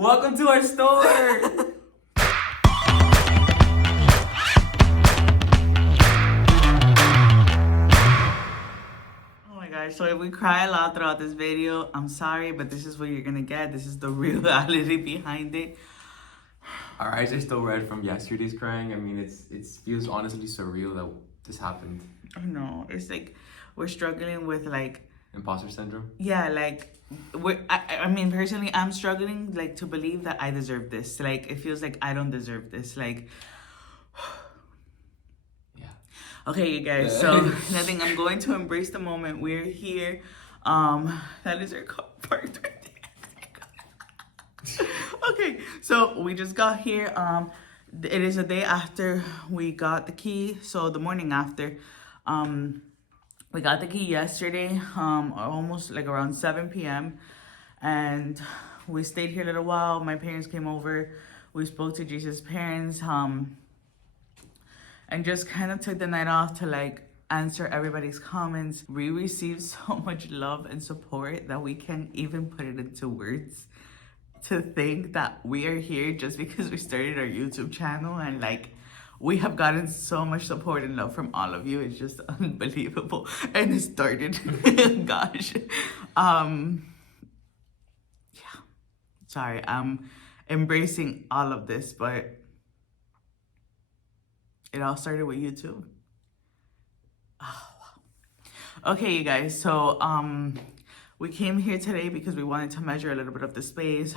Welcome to our store. Oh my gosh, so if we cry a lot throughout this video, I'm sorry, but this is what you're gonna get. This is the reality behind it. Our eyes are still red from yesterday's crying. I mean, it feels honestly surreal that this happened. I know, it's like we're struggling with like Imposter syndrome. yeah, like I mean personally I'm struggling like to believe that I deserve this. Like it feels like I don't deserve this. Like yeah. Okay, you guys, so I think I'm going to embrace the moment. We're here. That is our car parked right there. Okay, so we just got here. It is a day after we got the key, so the morning after. We got the key yesterday, almost like around 7 p.m. And we stayed here a little while. My parents came over. We spoke to Jesus' parents, and just kind of took the night off to like answer everybody's comments. We received so much love and support that we can't even put it into words. To think that we are here just because we started our YouTube channel and like we have gotten so much support and love from all of you. It's just unbelievable. And it started, gosh. Yeah, sorry, I'm embracing all of this, but it all started with YouTube. Oh, wow. Okay, you guys, so we came here today because we wanted to measure a little bit of the space.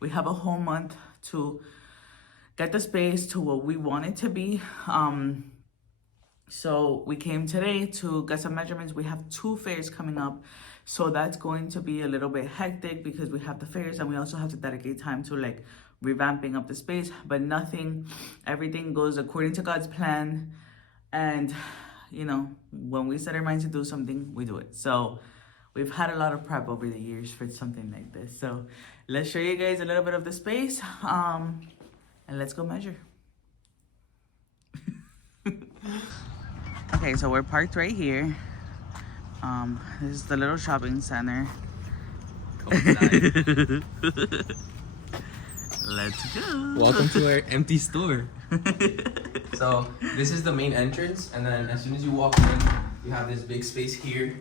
We have a whole month to get the space to what we want it to be. So we came today to get some measurements. We have 2 fairs coming up. So that's going to be a little bit hectic because we have the fairs and we also have to dedicate time to like revamping up the space, but everything goes according to God's plan. And you know, when we set our minds to do something, we do it. So we've had a lot of prep over the years for something like this. So let's show you guys a little bit of the space. And let's go measure. Okay, so we're parked right here. This is the little shopping center. Let's go. Welcome to our empty store. So this is the main entrance, and then as soon as you walk in, you have this big space here,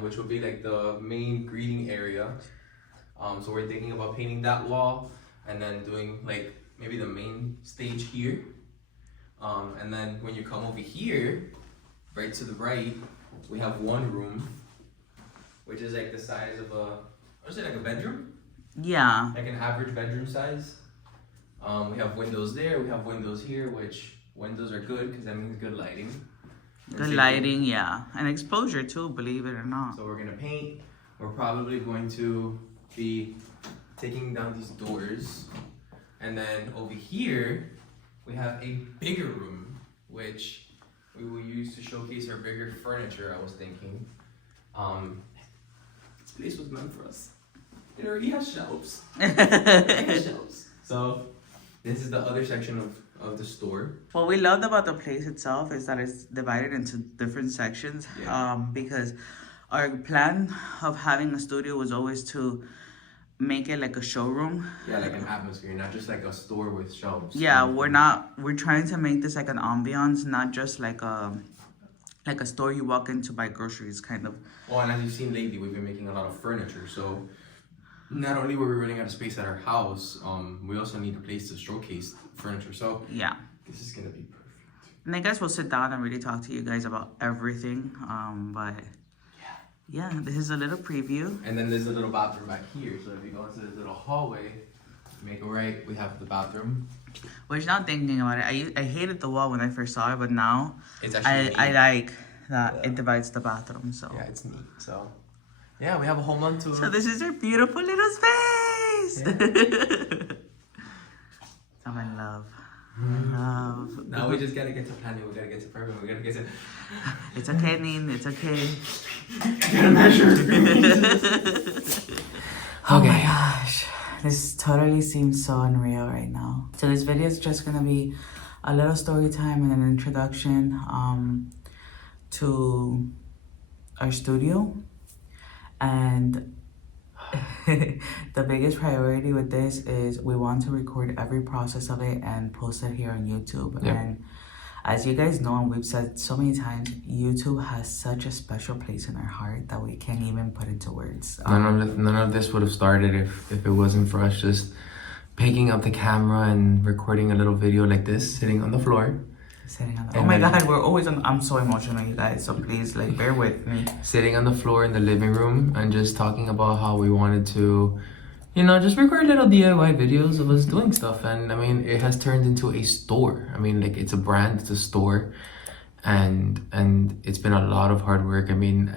which will be like the main greeting area. So we're thinking about painting that wall, and then doing like maybe the main stage here. And then when you come over here, right to the right, we have one room, which is like the size of like a bedroom? Yeah. Like an average bedroom size. We have windows there, we have windows here, which windows are good because that means good lighting. Good lighting, yeah. And exposure too, believe it or not. So we're gonna paint. We're probably going to be taking down these doors. And then over here, we have a bigger room, which we will use to showcase our bigger furniture, I was thinking. This place was meant for us. It already has shelves. So this is the other section of the store. What we loved about the place itself is that it's divided into different sections. Yeah. Because our plan of having a studio was always to make it like a showroom. Yeah, like an atmosphere, not just like a store with shelves. Yeah, we're trying to make this like an ambiance, not just like a store you walk in to buy groceries kind of. Well, and as you've seen lately, we've been making a lot of furniture, so not only were we running out of space at our house, we also need a place to showcase furniture. So yeah, this is gonna be perfect. and I guess we'll sit down and really talk to you guys about everything. But yeah, this is a little preview. And then there's a little bathroom back here. So if you go into this little hallway, make a right, we have the bathroom. Which now thinking about it, I hated the wall when I first saw it, but now It's actually I like that it divides the bathroom. So yeah, it's neat. So yeah, we have a whole month to. So this is our beautiful little space. Yeah. So my love. Now we just gotta get to planning. We gotta get to programming. We gotta get to. It's okay, Nin. It's okay. I gotta measure. Oh my gosh. This totally seems so unreal right now. So this video is just gonna be a little story time and an introduction to our studio. And The biggest priority with this is we want to record every process of it and post it here on YouTube. Yep. And as you guys know, and we've said so many times, YouTube has such a special place in our heart that we can't even put into words. None of this would have started if it wasn't for us just picking up the camera and recording a little video like this, sitting on the floor. Oh my God, we're always on. I'm so emotional, you guys. So please, like, bear with me. Sitting on the floor in the living room and just talking about how we wanted to, you know, just record little DIY videos of us doing stuff. And I mean, it has turned into a store. I mean, like, it's a brand, it's a store, and it's been a lot of hard work. I mean,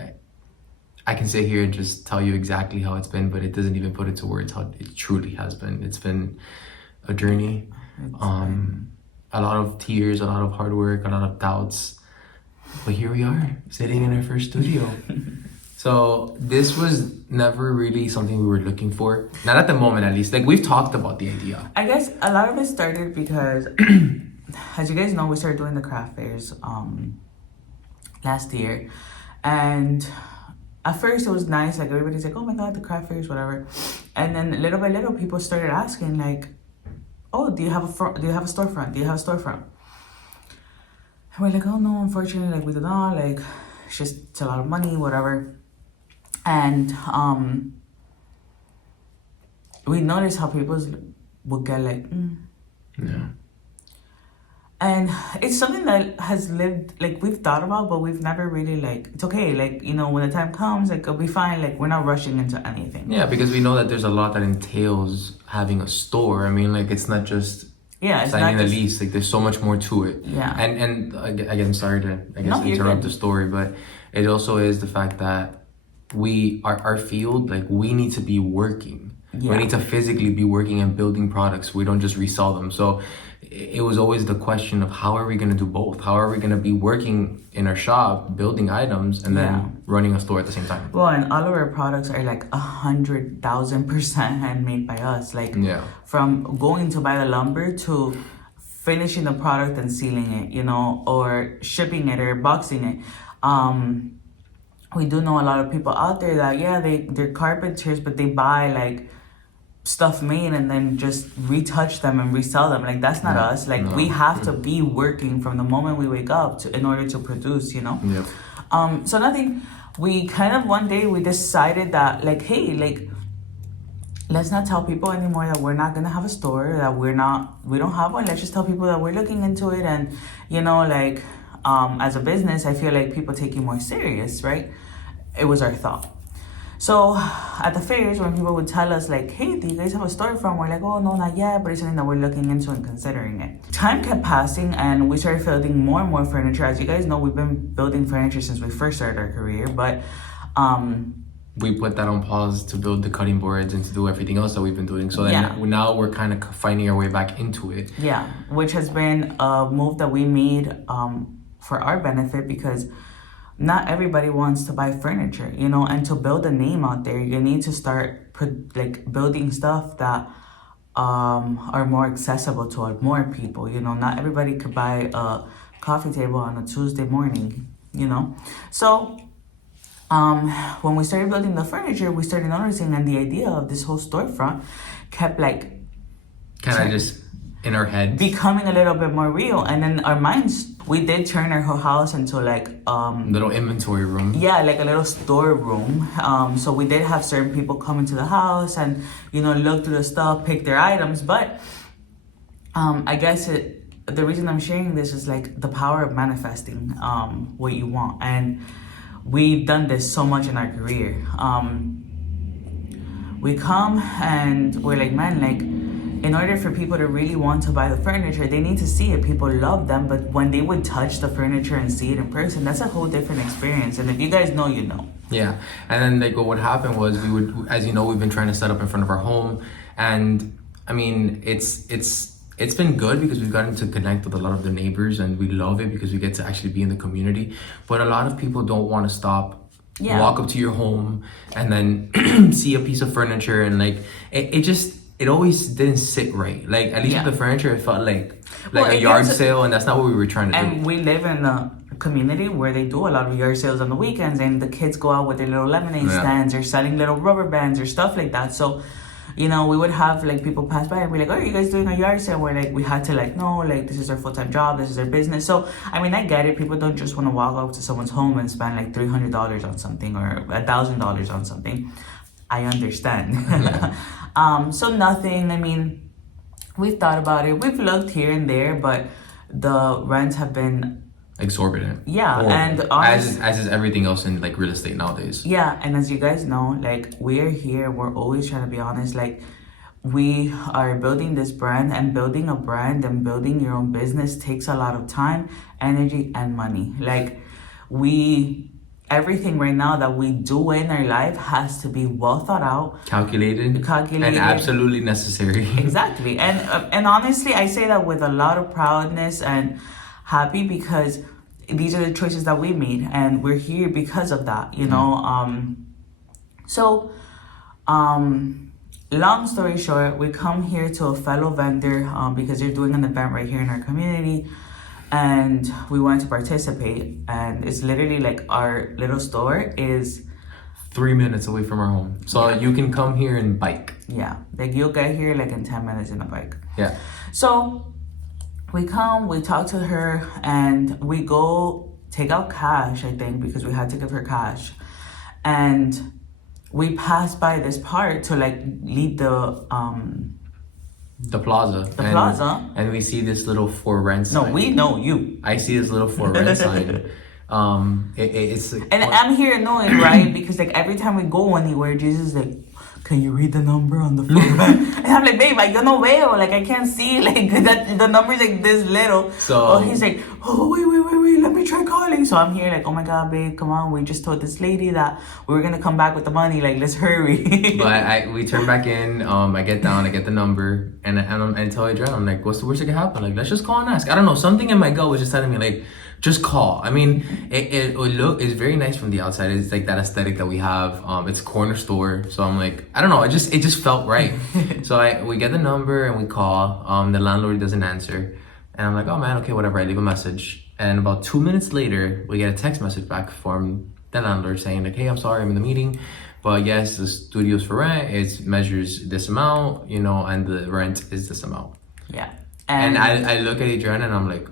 I can sit here and just tell you exactly how it's been, but it doesn't even put into words how it truly has been. It's been a journey. A lot of tears, a lot of hard work, a lot of doubts. But here we are, sitting in our first studio. So this was never really something we were looking for. Not at the moment, at least. Like, we've talked about the idea. I guess a lot of it started because, as you guys know, we started doing the craft fairs last year. And at first it was nice. Like, everybody's like, oh my God, the craft fairs, whatever. And then little by little, people started asking, like, oh, do you have a storefront? Do you have a storefront? And we're like, oh no, unfortunately, like, we do not. Like, it's a lot of money, whatever. And we noticed how people would get like, Yeah. And it's something that has lived, like, we've thought about, but we've never really, like, it's okay. Like, you know, when the time comes, like, it'll be fine. Like, we're not rushing into anything. Yeah, because we know that there's a lot that entails having a store. I mean, like, it's not just signing a lease. Like, there's so much more to it. Yeah. And again, I'm sorry to, interrupt the story, but it also is the fact that our field, like, we need to be working. Yeah. We need to physically be working and building products. We don't just resell them. So it was always the question of how are we going to do both? How are we going to be working in our shop, building items, and then running a store at the same time? Well, and all of our products are like 100,000% handmade by us. Like, from going to buy the lumber to finishing the product and sealing it, you know, or shipping it or boxing it. We do know a lot of people out there that, they're carpenters, but they buy, like, stuff made and then just retouch them and resell them. Like, that's not us. Like, we have to be working from the moment we wake up in order to produce, you know? So nothing. We kind of one day we decided that, like, hey, like, let's not tell people anymore that we're not gonna have a store, that we don't have one. Let's just tell people that we're looking into it. And, you know, like, as a business, I feel like people take you more serious, right? It was our thought. So at the fairs, when people would tell us, like, hey, do you guys have a storefront? We're like, oh, no, not yet, but it's something that we're looking into and considering it. Time kept passing, and we started building more and more furniture. As you guys know, we've been building furniture since we first started our career, but we put that on pause to build the cutting boards and to do everything else that we've been doing. So then now we're kind of finding our way back into it. Yeah, which has been a move that we made for our benefit, because not everybody wants to buy furniture, you know, and to build a name out there, you need to start building stuff that are more accessible to more people, you know. Not everybody could buy a coffee table on a Tuesday morning, you know. So when we started building the furniture, we started noticing, and the idea of this whole storefront kept, like, kind of just in our head becoming a little bit more real. And in our minds, we did turn our whole house into, like, little inventory room. Yeah, like a little store room. So we did have certain people come into the house and, you know, look through the stuff, pick their items. But I guess the reason I'm sharing this is, like, the power of manifesting what you want. And we've done this so much in our career. We come and we're like, man, like, in order for people to really want to buy the furniture, they need to see it. People love them, but when they would touch the furniture and see it in person, that's a whole different experience. And if you guys know, you know. Yeah, and then, like, what happened was we would, as you know, we've been trying to set up in front of our home, and I mean, it's been good because we've gotten to connect with a lot of the neighbors, and we love it because we get to actually be in the community. But a lot of people don't want to stop. Walk up to your home and then see a piece of furniture, and, like, it always didn't sit right. Like, at least with the furniture, it felt like a yard sale, and that's not what we were trying to do. And we live in a community where they do a lot of yard sales on the weekends, and the kids go out with their little lemonade stands or selling little rubber bands or stuff like that. So, you know, we would have like people pass by and be like, "Oh, are you guys doing a yard sale?" Where like we had to like, no, like this is our full-time job, this is our business. So I mean, I get it. People don't just want to walk up to someone's home and spend like $300 on something or $1,000 on something. I understand. So nothing. I mean, we've thought about it. We've looked here and there, but the rents have been exorbitant. Yeah, horrible. And as is everything else in like real estate nowadays. Yeah, and as you guys know, like we're here, we're always trying to be honest. Like we are building this brand, and building a brand and building your own business takes a lot of time, energy, and money. Like everything right now that we do in our life has to be well thought out, calculated, and absolutely necessary. Exactly. And honestly, I say that with a lot of proudness and happy, because these are the choices that we made, and we're here because of that, you know. Long story short, we come here to a fellow vendor because they're doing an event right here in our community, and we wanted to participate. And it's literally like our little store is 3 minutes away from our home, so you can come here and bike. Yeah, like you'll get here like in 10 minutes in a bike. Yeah. So we come, we talk to her, and we go take out cash, I think, because we had to give her cash. And we pass by this part to like leave the plaza. And we see this little for rent sign. No, we know you. I see this little for rent sign. It's like, and I'm here knowing, right? Because like every time we go anywhere, Jesus is like, "Can you read the number on the phone?" And I'm like, "Babe, yo no veo, like I can't see, like that the number's like this little." So he's like, "Oh wait, let me try calling." So I'm here like, "Oh my God, babe, come on, we just told this lady that we were gonna come back with the money, like let's hurry." But we turn back in. I get down, I get the number, and I tell Adriana, I'm like, "What's the worst that could happen? Like let's just call and ask." I don't know, something in my gut was just telling me like, just call. I mean, it's very nice from the outside. It's like that aesthetic that we have. It's a corner store, so I'm like, I don't know. It just felt right. So we get the number and we call. The landlord doesn't answer, and I'm like, oh man, okay, whatever. I leave a message, and about 2 minutes later, we get a text message back from the landlord saying like, hey, I'm sorry, I'm in the meeting, but yes, the studio's for rent. It measures this amount, you know, and the rent is this amount. Yeah. And I look at Adriana and I'm like,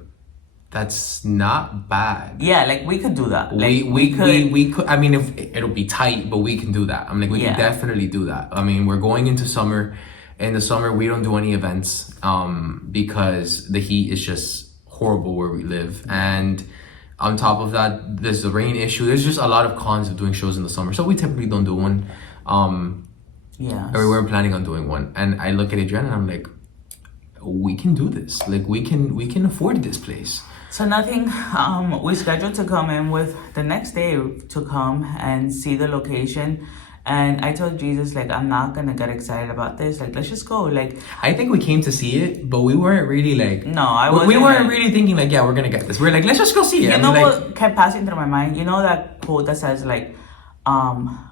that's not bad. Yeah, like we could do that. Like we could. I mean, if it'll be tight, but we can do that. I'm like, we can definitely do that. I mean, we're going into summer. In the summer, we don't do any events because the heat is just horrible where we live, and on top of that, there's the rain issue. There's just a lot of cons of doing shows in the summer, so we typically don't do one. Or we're planning on doing one, and I look at Adriana and I'm like, we can do this. Like we can afford this place. So nothing, we scheduled to come in with the next day to come and see the location. And I told Jesus, like, I'm not going to get excited about this. Like, let's just go. Like, I think we came to see it, but we weren't really like... No, I wasn't. We weren't really thinking like, yeah, we're going to get this. We're like, let's just go see it. You know what kept passing through my mind? You know that quote that says, like,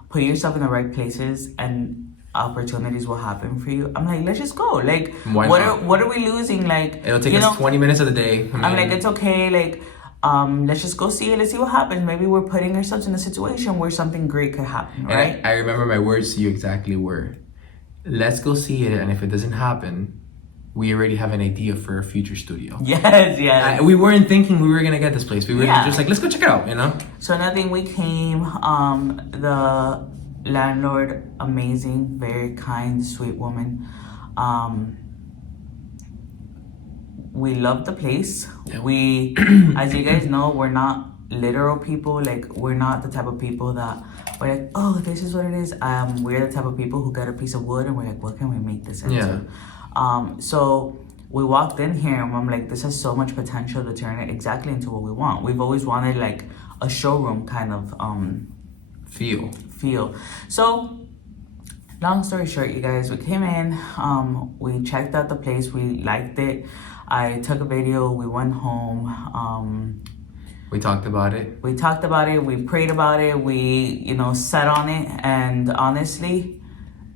put yourself in the right places and opportunities will happen for you. I'm like, let's just go. Like, what are we losing? Like, it'll take us 20 minutes of the day. I'm like, it's okay. Like, let's just go see it. Let's see what happens. Maybe we're putting ourselves in a situation where something great could happen, right? And I remember my words to you exactly were, let's go see it, and if it doesn't happen, we already have an idea for a future studio. Yes. We weren't thinking we were gonna get this place. We were just like, let's go check it out, you know? So nothing, we came, the landlord, amazing, very kind, sweet woman. We love the place. We, as you guys know, we're not literal people. Like, we're not the type of people that we're like, oh, this is what it is. We're the type of people who get a piece of wood and we're like, what can we make this into? So we walked in here and I'm like, this has so much potential to turn it exactly into what we want. We've always wanted like a showroom kind of feel. So long story short, you guys, we came in, we checked out the place, we liked it. I took a video, we went home. We talked about it. We prayed about it, we, sat on it, and honestly,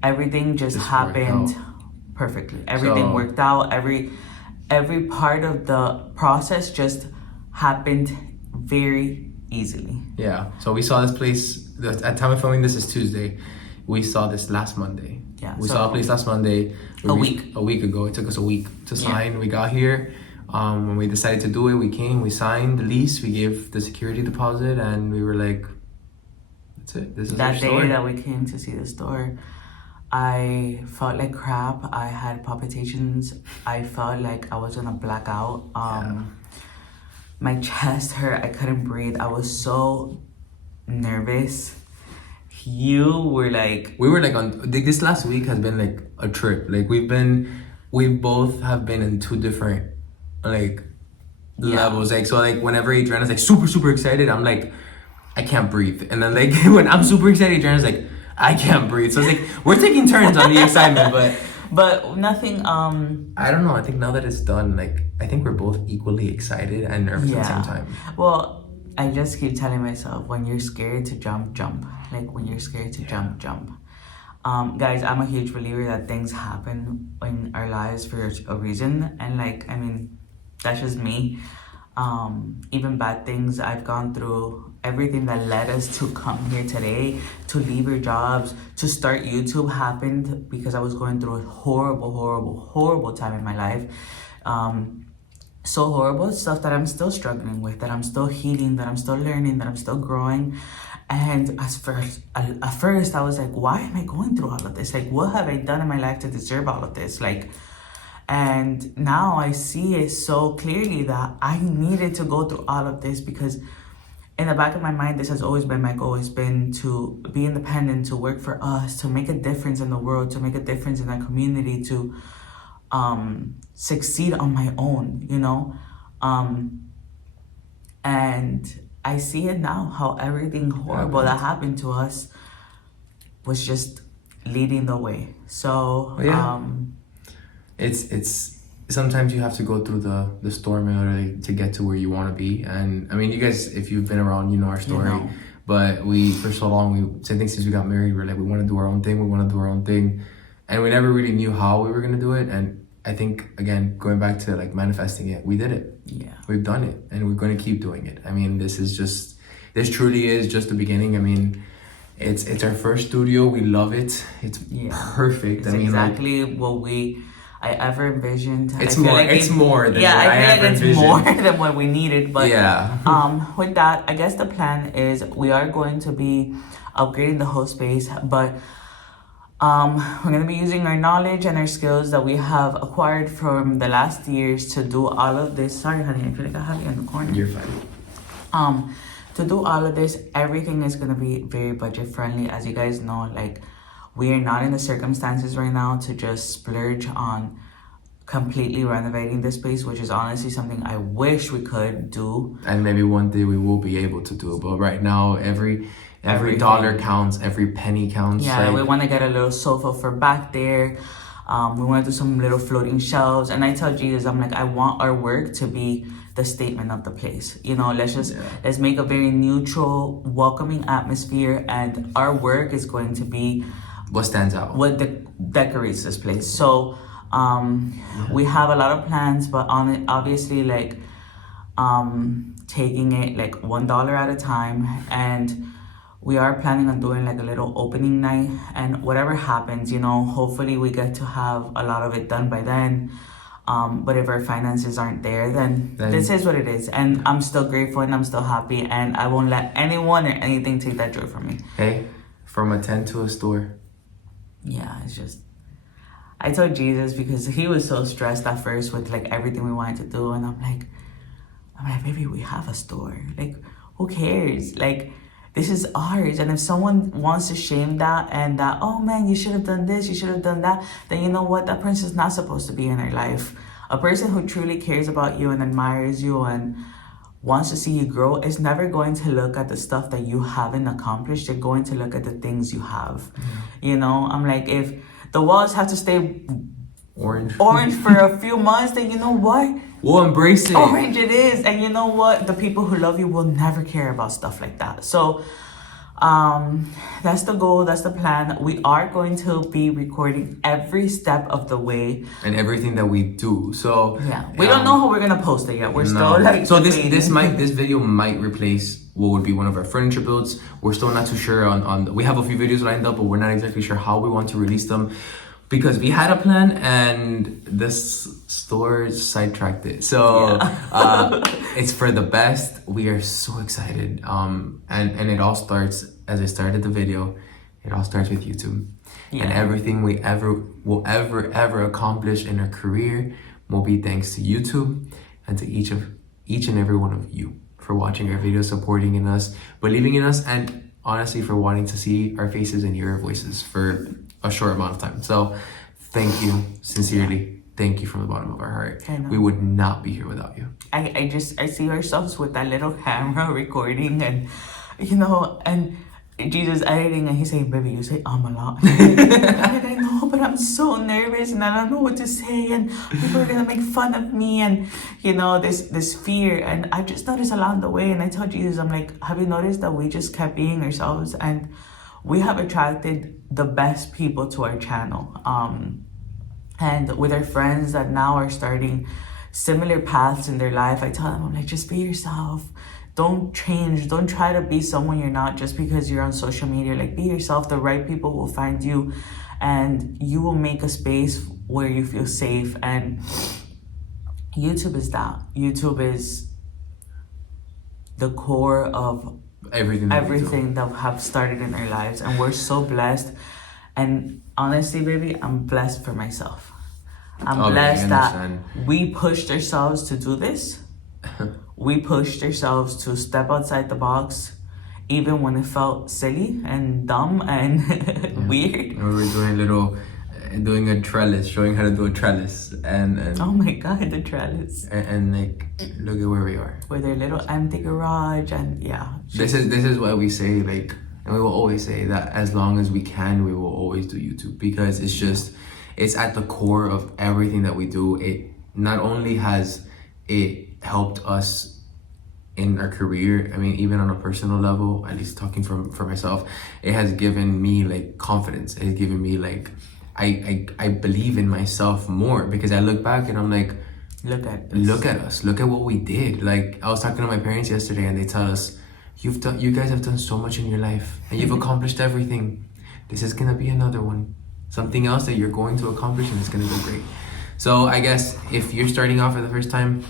everything just happened perfectly. Everything worked out. Every part of the process just happened very easily. Yeah. So we saw this place. At time of filming, this is Tuesday. We saw this last Monday. Yeah. We saw a place last Monday. A week ago. It took us a week to sign. We got here. When we decided to do it, we came. We signed the lease. We gave the security deposit, and we were like, "That's it. This is that our store." day that we came to see the store. I felt like crap. I had palpitations. I felt like I was gonna black out. My chest hurt. I couldn't breathe. I was so nervous. We were like This last week has been like a trip. Like we both have been in two different levels. Like, so like whenever Adriana's like super excited, I'm like, I can't breathe. And then like when I'm super excited, Adriana's like, I can't breathe. So it's like we're taking turns on the excitement, but nothing. I don't know. I think now that it's done, like I think we're both equally excited and nervous at the same time. Well, I just keep telling myself, when you're scared to jump. Like when you're scared to jump. Guys, I'm a huge believer that things happen in our lives for a reason, and like I mean, that's just me. Even bad things I've gone through. Everything that led us to come here today, to leave our jobs, to start YouTube happened because I was going through a horrible time in my life. So horrible stuff that I'm still struggling with, that I'm still healing, that I'm still learning, that I'm still growing. And at first I was like, why am I going through all of this? Like, what have I done in my life to deserve all of this? Like, and now I see it so clearly that I needed to go through all of this, because in the back of my mind, this has always been my goal. It's been to be independent, to work for us, to make a difference in the world, to make a difference in our community, to succeed on my own, you know? And I see it now, how everything horrible that happened to us was just leading the way. So, it's sometimes you have to go through the storm in order to get to where you want to be. And I mean, you guys, if you've been around, you know our story. But we, for so long, I think since we got married, we're like, we want to do our own thing. And we never really knew how we were going to do it. And I think, again, going back to like manifesting it, we did it. Yeah. We've done it, and we're going to keep doing it. I mean, this truly is just the beginning. I mean, it's our first studio. We love it. It's perfect. It's exactly what I ever envisioned. It's more than it's more than what we needed. But with that, I guess the plan is we are going to be upgrading the whole space, but we're going to be using our knowledge and our skills that we have acquired from the last years to do all of this. Sorry, honey, I feel like I have you in the corner. You're fine. To do all of this, everything is going to be very budget friendly. As you guys know, like, we are not in the circumstances right now to just splurge on completely renovating this place, which is honestly something I wish we could do. And maybe one day we will be able to do it. But right now, every dollar counts, every penny counts. Yeah, we want to get a little sofa for back there. We want to do some little floating shelves. And I tell Jesus, I'm like, I want our work to be the statement of the place. You know, let's make a very neutral, welcoming atmosphere, and our work is going to be what stands out, what decorates this place. So we have a lot of plans, but on it, obviously, like taking it like $1 at a time. And we are planning on doing like a little opening night, and whatever happens, you know, hopefully we get to have a lot of it done by then. But if our finances aren't there, then this is what it is. And I'm still grateful and I'm still happy, and I won't let anyone or anything take that joy from me. Hey, from a tent to a store. Yeah, it's just, I told Jesus, because he was so stressed at first with like everything we wanted to do, and I'm like, baby, we have a store. Like, who cares? Like, this is ours. And if someone wants to shame that and that, oh man, you should have done this, you should have done that, then you know what? That person's not supposed to be in our life. A person who truly cares about you and admires you and wants to see you grow is never going to look at the stuff that you haven't accomplished. They're going to look at the things you have. You know, I'm like, if the walls have to stay orange for a few months, then you know what? We'll embrace it. Orange it is. And you know what? The people who love you will never care about stuff like that. So That's the goal, that's the plan. We are going to be recording every step of the way and everything that we do. So yeah, we don't know how we're gonna post it yet. We're still like so debating. this video might replace what would be one of our furniture builds. We're still not too sure on we have a few videos lined up, but we're not exactly sure how we want to release them, because we had a plan and this store sidetracked it. So it's for the best. We are so excited. And it all starts, as I started the video, it all starts with YouTube. Yeah. And everything we will ever accomplish in our career will be thanks to YouTube and to each and every one of you for watching our videos, supporting in us, believing in us, and honestly for wanting to see our faces and hear our voices for a short amount of time. So thank you, sincerely. Thank you from the bottom of our heart. We would not be here without you. I see ourselves with that little camera recording, and you know, and Jesus editing, and he's saying, baby, you say a lot. I know, but I'm so nervous and I don't know what to say, and people are gonna make fun of me, and you know, this fear. And I just noticed along the way, and I told Jesus, I'm like, have you noticed that we just kept being ourselves, and we have attracted the best people to our channel. And with our friends that now are starting similar paths in their life, I tell them, I'm like, just be yourself. Don't change. Don't try to be someone you're not just because you're on social media. Like, be yourself. The right people will find you, and you will make a space where you feel safe. And YouTube is that. YouTube is the core of everything that have started in our lives, and we're so blessed. And honestly, baby, I'm blessed for myself. I'm blessed that we pushed ourselves to do this. We pushed ourselves to step outside the box, even when it felt silly and dumb and weird. And we were doing a trellis, showing how to do a trellis, and oh my God, the trellis. And like, look at where we are. With our little empty garage, and yeah. This is why we say, like, and we will always say that as long as we can, we will always do YouTube, because it's at the core of everything that we do. It not only has it helped us in our career, I mean, even on a personal level, at least talking for myself, it has given me like confidence. It has given me like, I believe in myself more, because I look back and I'm like, look at us, look at what we did. Like, I was talking to my parents yesterday, and they tell us, you guys have done so much in your life, and you've accomplished everything. This is gonna be another one, something else that you're going to accomplish, and it's gonna go great. So I guess if you're starting off for the first time,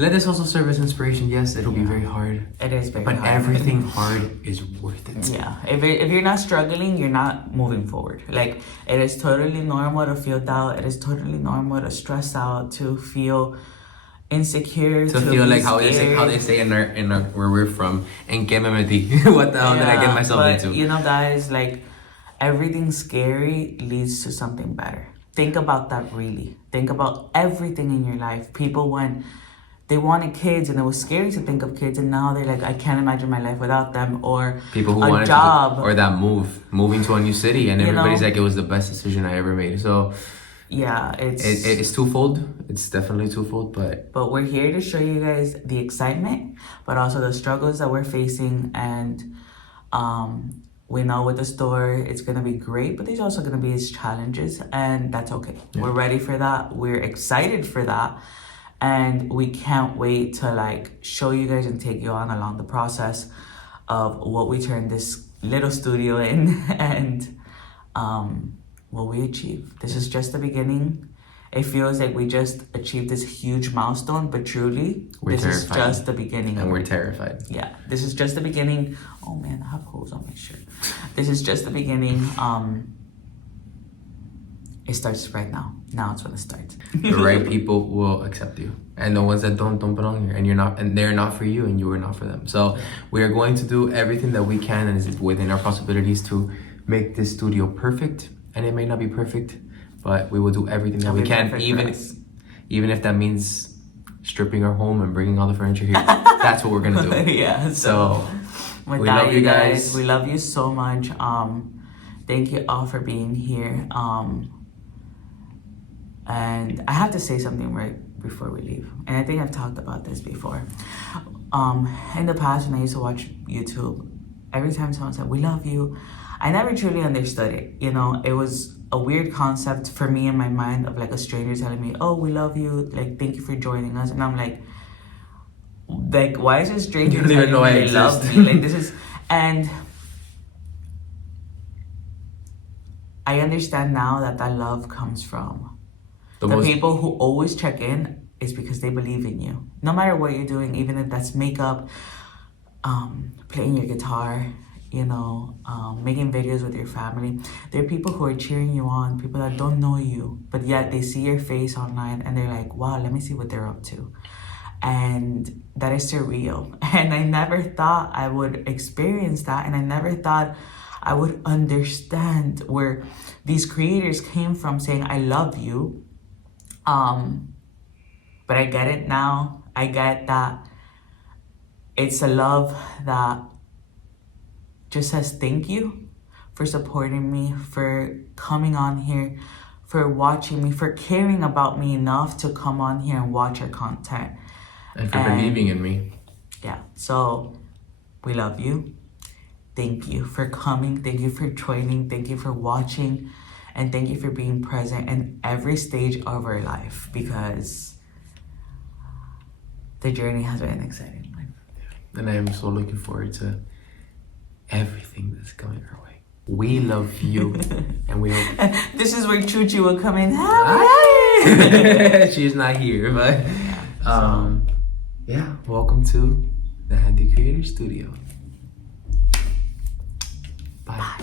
let this also serve as inspiration. Yes, it'll be very hard. It is very hard. But everything hard is worth it. Yeah. If you're not struggling, you're not moving forward. Like, it is totally normal to feel doubt. It is totally normal to stress out, to feel insecure, to feel like how they say in our where we're from, en que me metí. What the hell did I get myself into? You know, guys, like, everything scary leads to something better. Think about that, really. Think about everything in your life. People, when they wanted kids, and it was scary to think of kids, and now they're like, I can't imagine my life without them. Or people who wanted job, or that moving to a new city, and everybody's like, it was the best decision I ever made. So yeah, it's twofold. It's definitely twofold, but we're here to show you guys the excitement, but also the struggles that we're facing. And we know with the store, it's gonna be great, but there's also gonna be its challenges, and that's okay. Yeah. We're ready for that. We're excited for that. And we can't wait to like show you guys and take you on along the process of what we turned this little studio in, and what we achieved. This is just the beginning. It feels like we just achieved this huge milestone, but truly, this is just the beginning. And we're terrified. Yeah, this is just the beginning. Oh man, I have holes on my shirt. This is just the beginning. It starts right now. Now it's when it starts. The right people will accept you, and the ones that don't belong here, and they're not for you, and you are not for them. So we are going to do everything that we can, and is within our possibilities, to make this studio perfect. And it may not be perfect, but we will do everything that we can, even if that means stripping our home and bringing all the furniture here. That's what we're gonna do. Yeah. So we love you guys. We love you so much. Thank you all for being here. And I have to say something right before we leave. And I think I've talked about this before. In the past, when I used to watch YouTube, every time someone said, we love you, I never truly understood it. You know, it was a weird concept for me in my mind of like a stranger telling me, oh, we love you, like, thank you for joining us. And I'm like, why is a stranger telling me they love me? Like, this is, and I understand now that that love comes from the people who always check in is because they believe in you. No matter what you're doing, even if that's makeup, playing your guitar, you know, making videos with your family. There are people who are cheering you on, people that don't know you, but yet they see your face online and they're like, wow, let me see what they're up to. And that is surreal. And I never thought I would experience that. And I never thought I would understand where these creators came from saying, I love you. But I get it now. I get that it's a love that just says thank you for supporting me, for coming on here, for watching me, for caring about me enough to come on here and watch our content. And for believing in me. Yeah, so we love you. Thank you for coming. Thank you for joining. Thank you for watching. And thank you for being present in every stage of our life, because the journey has been an exciting one. And I am so looking forward to everything that's coming our way. We love you. And we hope. This is where Chuchi will come in. She's not here, but yeah, welcome to the Handy Creator Studio. Bye.